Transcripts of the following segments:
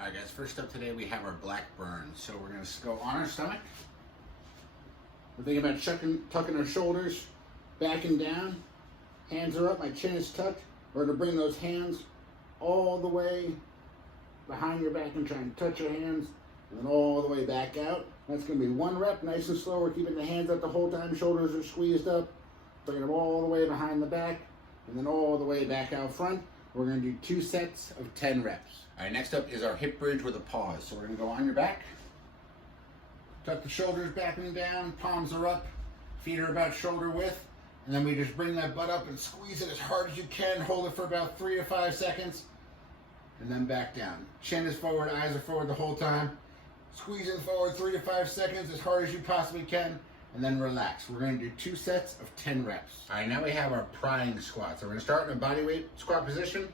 Alright guys, first up today we have our black burn. So we're going to go on our stomach. We're thinking about tucking our shoulders back and down. Hands are up, my chin is tucked. We're going to bring those hands all the way behind your back and try and touch your hands. And then all the way back out. That's going to be one rep, nice and slow. We're keeping the hands up the whole time. Shoulders are squeezed up. Bringing them all the way behind the back. And then all the way back out front. We're going to do 2 sets of 10 reps. All right, next up is our hip bridge with a pause. So we're going to go on your back. Tuck the shoulders back and down. Palms are up. Feet are about shoulder width. And then we just bring that butt up and squeeze it as hard as you can. Hold it for about 3 to 5 seconds. And then back down. Chin is forward, eyes are forward the whole time. Squeeze it forward 3 to 5 seconds as hard as you possibly can. And then relax. We're going to do 2 sets of 10 reps. All right, now we have our prying squat. So we're going to start in a body weight squat position.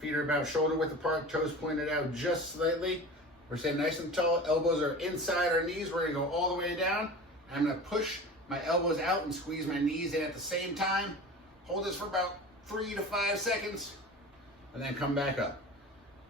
Feet are about shoulder width apart, toes pointed out just slightly. We're staying nice and tall. Elbows are inside our knees. We're going to go all the way down. I'm going to push my elbows out and squeeze my knees in at the same time. Hold this for about 3 to 5 seconds. And then come back up.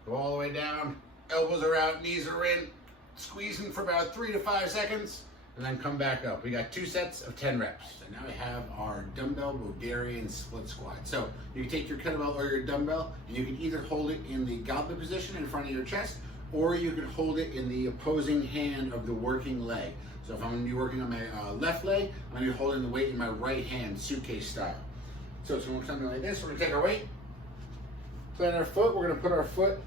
Go all the way down. Elbows are out, knees are in. Squeezing for about 3 to 5 seconds. And then come back up. We got 2 sets of 10 reps. So now we have our dumbbell Bulgarian split squat. So you can take your kettlebell or your dumbbell and you can either hold it in the goblet position in front of your chest, or you can hold it in the opposing hand of the working leg. So if I'm going to be working on my left leg, I'm going to be holding the weight in my right hand, suitcase style. So it's going to look something like this. We're going to take our weight, plant our foot. We're going to put our foot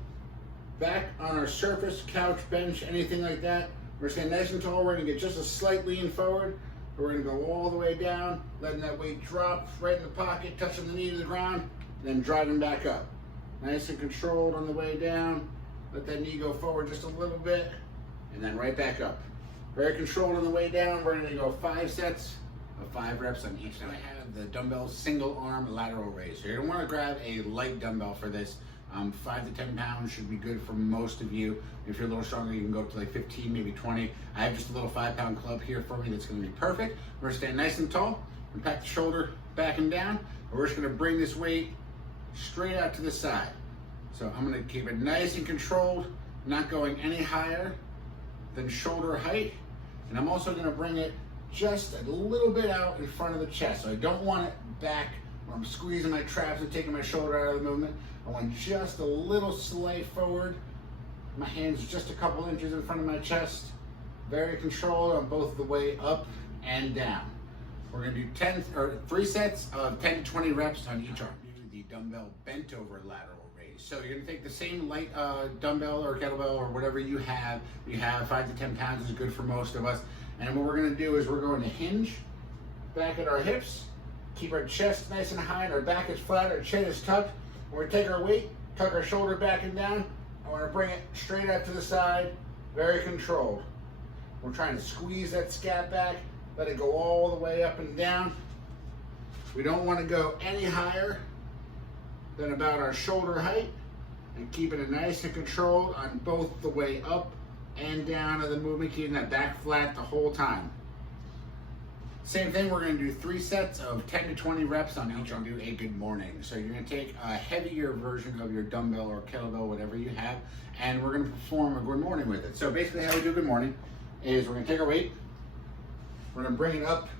back on our surface, couch, bench, anything like that. We're staying nice and tall. We're going to get just a slight lean forward. We're going to go all the way down, letting that weight drop right in the pocket, touching the knee to the ground, then driving back up. Nice and controlled on the way down. Let that knee go forward just a little bit, and then right back up. Very controlled on the way down. We're going to go 5 sets of 5 reps on each. Now I have the dumbbell single arm lateral raise. So you're going to want to grab a light dumbbell for this. 5 to 10 pounds should be good for most of you. If you're a little stronger, you can go up to like 15, maybe 20. I have just a little 5-pound club here for me that's going to be perfect. We're going to stand nice and tall, impact the shoulder back and down. And we're just going to bring this weight straight out to the side. So I'm going to keep it nice and controlled, not going any higher than shoulder height. And I'm also going to bring it just a little bit out in front of the chest. So I don't want it back where I'm squeezing my traps and taking my shoulder out of the movement. I want just a little slight forward. My hands just a couple inches in front of my chest. Very controlled on both the way up and down. We're going to do 3 sets of 10 to 20 reps on each arm. Do the dumbbell bent over lateral raise. So you're going to take the same light dumbbell or kettlebell or whatever you have. 5 to 10 pounds is good for most of us. And what we're going to do is we're going to hinge back at our hips. Keep our chest nice and high and our back is flat, our chin is tucked. We're going to take our weight, tuck our shoulder back and down. I want to bring it straight out to the side, very controlled. We're trying to squeeze that scap back, let it go all the way up and down. We don't want to go any higher than about our shoulder height, and keeping it nice and controlled on both the way up and down of the movement, keeping that back flat the whole time. Same thing, we're going to do 3 sets of 10 to 20 reps on each arm. Do a good morning. So you're going to take a heavier version of your dumbbell or kettlebell, whatever you have, and we're going to perform a good morning with it. So basically how we do good morning is we're going to take our weight, we're going to bring it up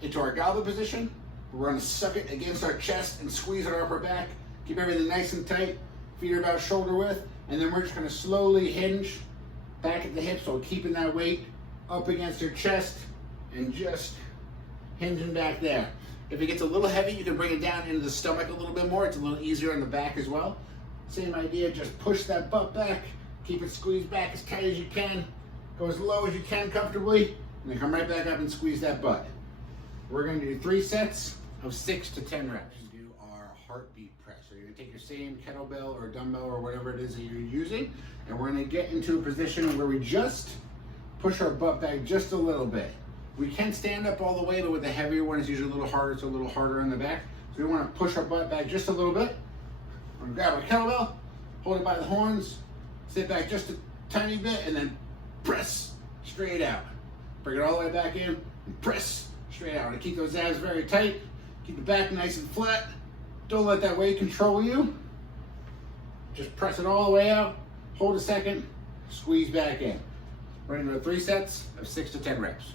into our goblet position, we're going to suck it against our chest and squeeze our upper back, keep everything nice and tight, feet are about shoulder width, and then we're just going to slowly hinge back at the hips, so keeping that weight up against your chest and just hinging back there. If it gets a little heavy, you can bring it down into the stomach a little bit more. It's a little easier on the back as well. Same idea, just push that butt back, keep it squeezed back as tight as you can, go as low as you can comfortably, and then come right back up and squeeze that butt. We're going to do 3 sets of 6 to 10 reps. Do our heartbeat press. So you're going to take your same kettlebell or dumbbell or whatever it is that you're using, and we're going to get into a position where we just push our butt back just a little bit. We can stand up all the way, but with the heavier one, it's usually a little harder. It's a little harder in the back. So we want to push our butt back just a little bit. We're going to grab our kettlebell, hold it by the horns, sit back just a tiny bit, and then press straight out. Bring it all the way back in, and press straight out. And keep those abs very tight. Keep the back nice and flat. Don't let that weight control you. Just press it all the way out. hold a second, squeeze back in. We're gonna do 3 sets of 6 to 10 reps.